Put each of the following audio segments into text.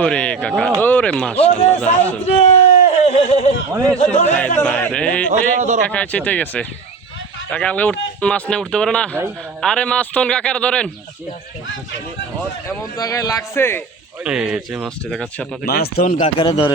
ওরে কাকা, ওরে মাশাআল্লাহ, কাকা চেতে গেছে। কাকা মাছ নিয়ে উঠতে পারে না। আরে মাছ তো কাকার ধরেন, এমন জায়গায় লাগছে। এই যে মাছটি দেখাচ্ছি আপনাদের। মাছ তো কাকারে ধরে।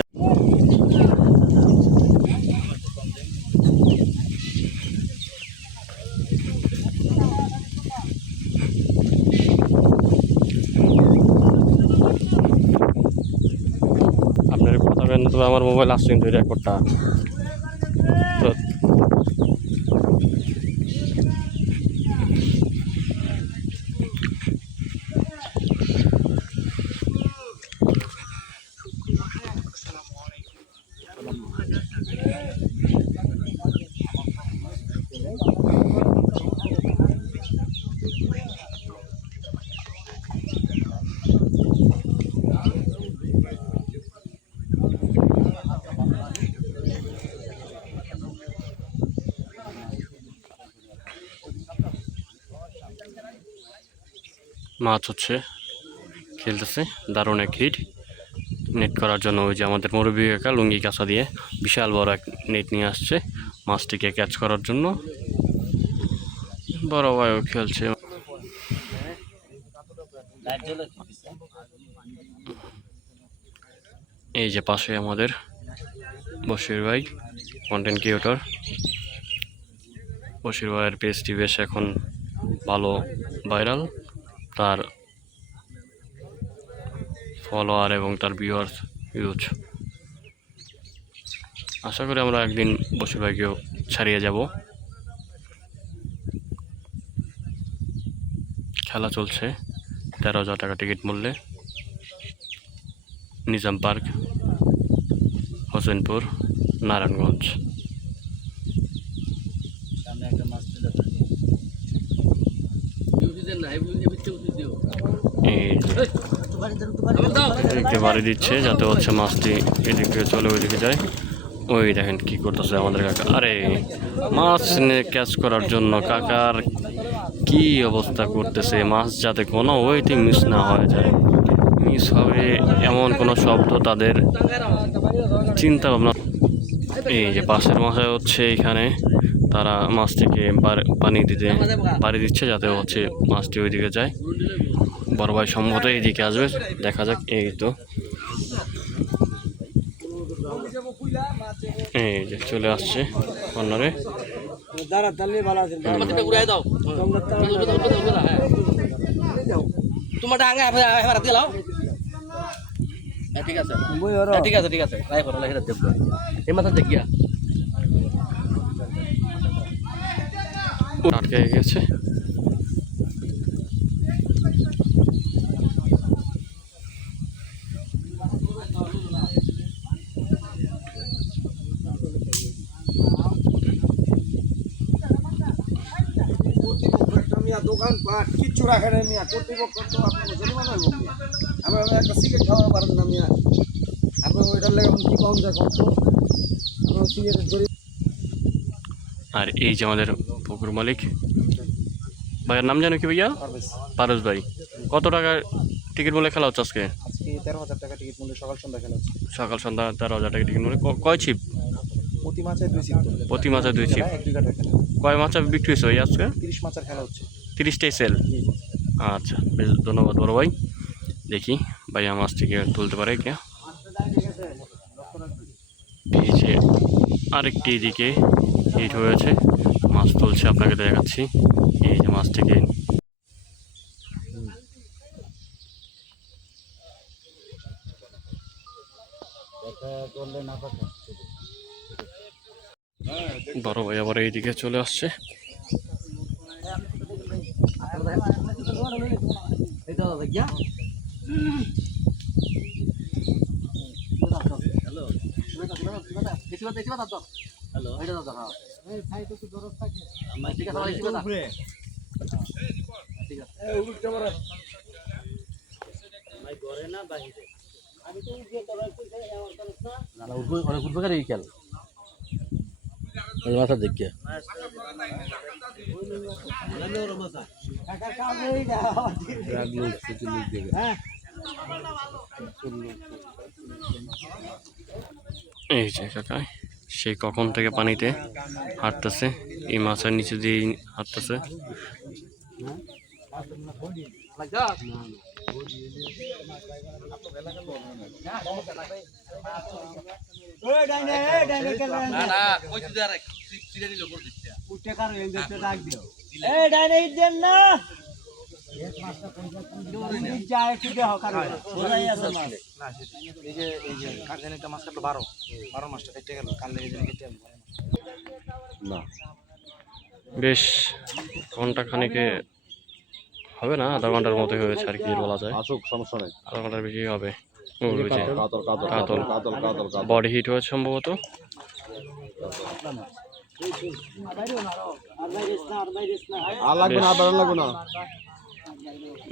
আপনার কথা বলেন, তবে আমার মোবাইল আসছে কিন্তু রেকর্ডটা তো। মাছ হচ্ছে, খেলতেছে, দারুণ এক হিট। নেট করার জন্য ওই যে আমাদের মুরব্বী কাকা লুঙ্গি কাঁচা দিয়ে বিশাল বড় এক নেট নিয়ে আসছে মাছটিকে ক্যাচ করার জন্য। বড় ভাইও খেলছে। এই যে পাশে আমাদের বশির ভাই, কন্টেন্ট ক্রিয়েটর। বশির ভাইয়ের পেজটি বেশ এখন ভালো ভাইরাল, তার ফলোয়ার এবং তার ভিউয়ার্স হিউজ। আশা করি আমরা একদিন বশির ভাইকেও ছাড়িয়ে যাব। খেলা চলছে 13,000 টাকা টিকিট মূল্যে। নিজাম পার্ক, হোসেনপুর, নারায়ণগঞ্জ। এদিকে বাড়ি দিচ্ছে যাতে হচ্ছে মাছটি এদিক থেকে চলে ওইদিকে যায়। ওই দেখেন কি করতেছে আমাদের কাকা। আরে মাছ নিয়ে ক্যাচ করার জন্য কাকার কি অবস্থা করতেছে, মাছ যাতে কোনো ওইতে মিস না হয়ে যায়। মিস হবে এমন কোনো শব্দ তাদের চিন্তা ভাবনা। এই যে পাশের মাথায় হচ্ছে এখানে তারা মাছটিকে পানি দিতে বাড়ি দিচ্ছে যাতে হচ্ছে মাছটি ওইদিকে যায়। বড় ভাই সম্ভবত এইদিকে আসবে, দেখা যাক। এই তো এই যে চলে আসছে কর্নারে। ঠিক আছে ঠিক আছে ঠিক আছে, এই মাথা দেখিয়া আটকে গেছে। দোকান পাট কিচ্ছু রাখে না মিয়া, কর্তৃপক্ষ তো আপনার জরিমানা হইব মিয়া। আমরা একটা সিগারেট খাওয়া পারেন না মিয়া, আপনার ওইটার লেগে কি কম যায় কম তো আপনার সিগারেট ধরি। আর এই যে আমাদের পুকুর মালিক ভাইয়ের নাম জানো কি ভাইয়া? পারস ভাই। কত টাকা টিকিট মূল্যে খেলা হচ্ছে আজকে? 13,000 টাকা টিকিট মূল্যে সকাল সন্ধ্যা খেলা হচ্ছে। সকাল সন্ধ্যা 13,000 টাকা টিকিট মূল্যে। কয় ছিপ? প্রতি মাছে 2 ছিপ। প্রতি মাছে 2 ছিপ। 1-2 কাটা খেলা। কয় মাছ বিক্রি হয়েছে ভাই আজকে? 30 মাছের খেলা হচ্ছে। 30টাই সেল। আচ্ছা, বেশ ধন্যবাদ বড় ভাই। দেখি ভাইয়া মাছটিকে তুলতে পারে কে। এই যে আরেকটি দিকে হিট হয়েছে, মাছ তুলছে, আপনাকে দেখাচ্ছি। এই যে মাছটিকে বড় ভাই আবার এইদিকে চলে আসছে। মাথা দেখিয়া এই যে কাকা সেই কখন থেকে পানিতে হাঁটতেছে, এই মাছের নিচে দিয়ে হাঁটতেছে। বেশ ঘন্টা খানিকে হবে না, আধা ঘন্টার মতো হয়েছে আর কি বলা যায়। আসুক, সমস্যা নেই। আধা ঘন্টার বেশি হবে। কাতল বডি হিট হয়েছে সম্ভবত। আর লাগবে না, আর লাগবে না।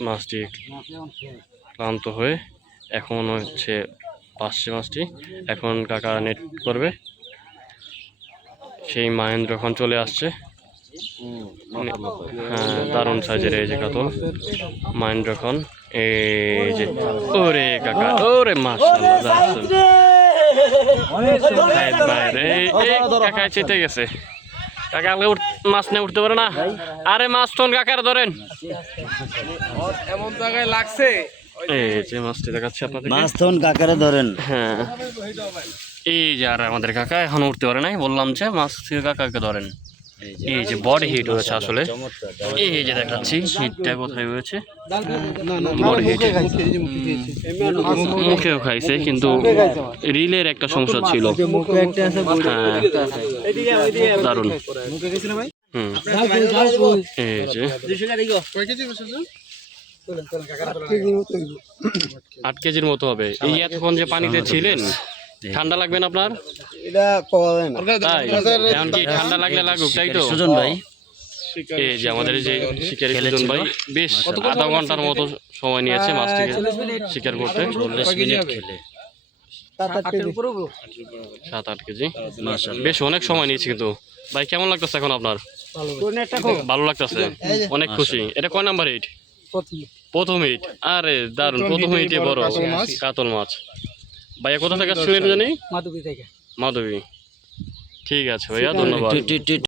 মাছটি ক্লান্ত হয়ে এখন হচ্ছে পাশে মাছটি এখন কাকা নেট করবে। সেই মহেন্দ্র এখন চলে আসছে। হ্যাঁ, দারুণ সাইজের এই যে কাতল মহেন্দ্র খন। এই যে ওরে কাকা, ওরে মাশাআল্লাহ, কাকা চেতে গেছে। কাকা মাছ নিয়ে উঠতে পারে না। আরে মাছ তোন কাকার ধরেন, এমন জায়গায় লাগছে। এই যে মাছটি দেখাচ্ছি আপনাদের। মাছ তখন কাকারে ধরেন। হ্যাঁ, এই যে আর আমাদের কাকা এখন উঠতে পারে নাই, বললাম যে মাছ থেকে কাকাকে ধরেন। এই যে বডি হিট হয়েছে আসলে, এই যে দেখাচ্ছি হিটটা কোথায় হয়েছে। বডি হিট মুখেও খাইছে, কিন্তু রিলের একটা সমস্যা ছিল। হ্যাঁ, দারুণ। হুম, এই যে 8 কেজির মতো হবে। এই এতক্ষণ যে পানিতে ছিলেন, ঠান্ডা লাগবে না আপনার? এটা পাওয়া যায় না। তাই এখন কি ঠান্ডা লাগলে লাগুক, তাই তো? সুজন ভাই, এই যে আমাদের এই যে শিকারি সুজন ভাই বেশ আধা ঘন্টার মতো সময় নিয়েছে মাছটিকে শিকার করতে। 40 মিনিট খেলে 7-8 কেজি, বেশ অনেক সময় নিয়েছে। কিন্তু ভাই কেমন লাগতেছে এখন আপনার? ভালো লাগতেছে, অনেক খুশি। এটা কয় নাম্বার হিট? প্রথম হিট। আরে দারুণ, প্রথম হিটে বড় কাতল মাছ। ভাইয়া কোথা থেকে আসছিলেন জানি? মাধবী। ঠিক আছে ভাইয়া, ধন্যবাদ।